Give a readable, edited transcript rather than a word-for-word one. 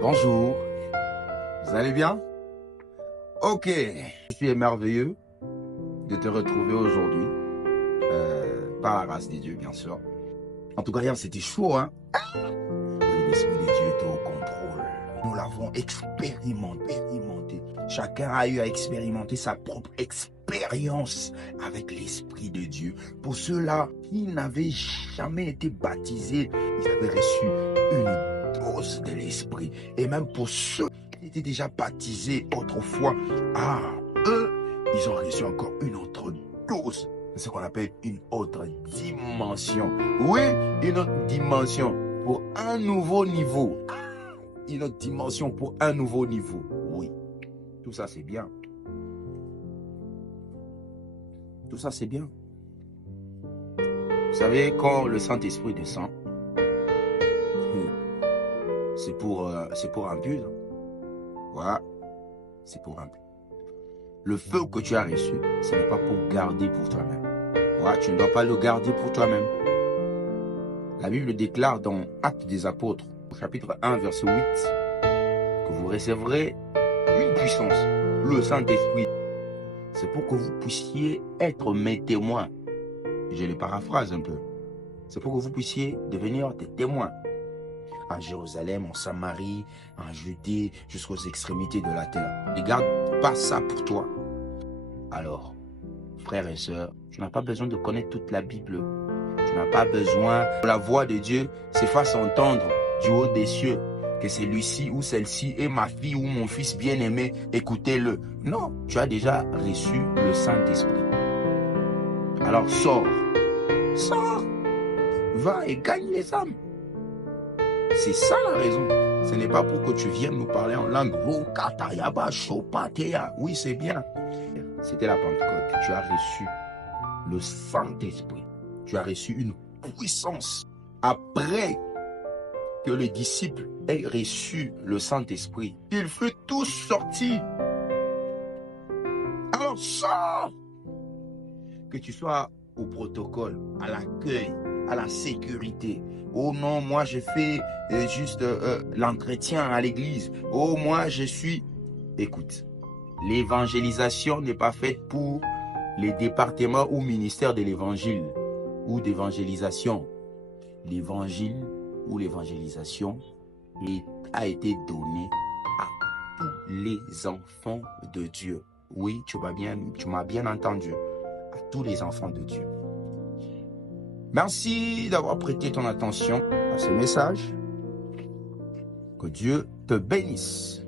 Bonjour, vous allez bien? Ok, je suis merveilleux de te retrouver aujourd'hui, par la grâce de Dieu, bien sûr. En tout cas, hier, c'était chaud, hein? Oui, l'Esprit de Dieu était au contrôle. Nous l'avons expérimenté. Chacun a eu à expérimenter sa propre expérience avec l'Esprit de Dieu. Pour ceux-là qui n'avaient jamais été baptisés, ils avaient reçu une dose de l'Esprit. Et même pour ceux qui étaient déjà baptisés autrefois, eux, ils ont reçu encore une autre dose. C'est ce qu'on appelle une autre dimension. Oui, une autre dimension pour un nouveau niveau. Une autre dimension pour un nouveau niveau. Oui, tout ça c'est bien. Tout ça c'est bien. Vous savez, quand le Saint-Esprit descend, c'est pour un but. Voilà, c'est pour un but. Le feu que tu as reçu, ce n'est pas pour garder pour toi-même. Voilà, tu ne dois pas le garder pour toi-même. La Bible déclare dans Actes des Apôtres, au chapitre 1, verset 8, que vous recevrez une puissance, le Saint-Esprit. C'est pour que vous puissiez être mes témoins. Je le paraphrase un peu. C'est pour que vous puissiez devenir des témoins. En Jérusalem, en Samarie, en Judée, jusqu'aux extrémités de la terre. Ne garde pas ça pour toi. Alors, frères et sœurs, tu n'as pas besoin de connaître toute la Bible. Tu n'as pas besoin que la voix de Dieu se fasse entendre du haut des cieux. Que celui-ci ou celle-ci est ma fille ou mon fils bien-aimé, écoutez-le. Non, tu as déjà reçu le Saint-Esprit. Alors sors, va et gagne les âmes. C'est ça la raison. Ce n'est pas pour que tu viennes nous parler en langue. Oui, c'est bien. C'était la Pentecôte. Tu as reçu le Saint-Esprit. Tu as reçu une puissance. Après que les disciples aient reçu le Saint-Esprit, ils furent tous sortis. Alors sors. Que tu sois au protocole, à l'accueil, à la sécurité. Oh non, moi je fais juste l'entretien à l'église. Oh, moi je suis... Écoute, l'évangélisation n'est pas faite pour les départements ou ministères de l'évangile ou d'évangélisation. L'évangile ou l'évangélisation a été donné à tous les enfants de Dieu. Oui, tu m'as bien entendu. À tous les enfants de Dieu. Merci d'avoir prêté ton attention à ce message. Que Dieu te bénisse.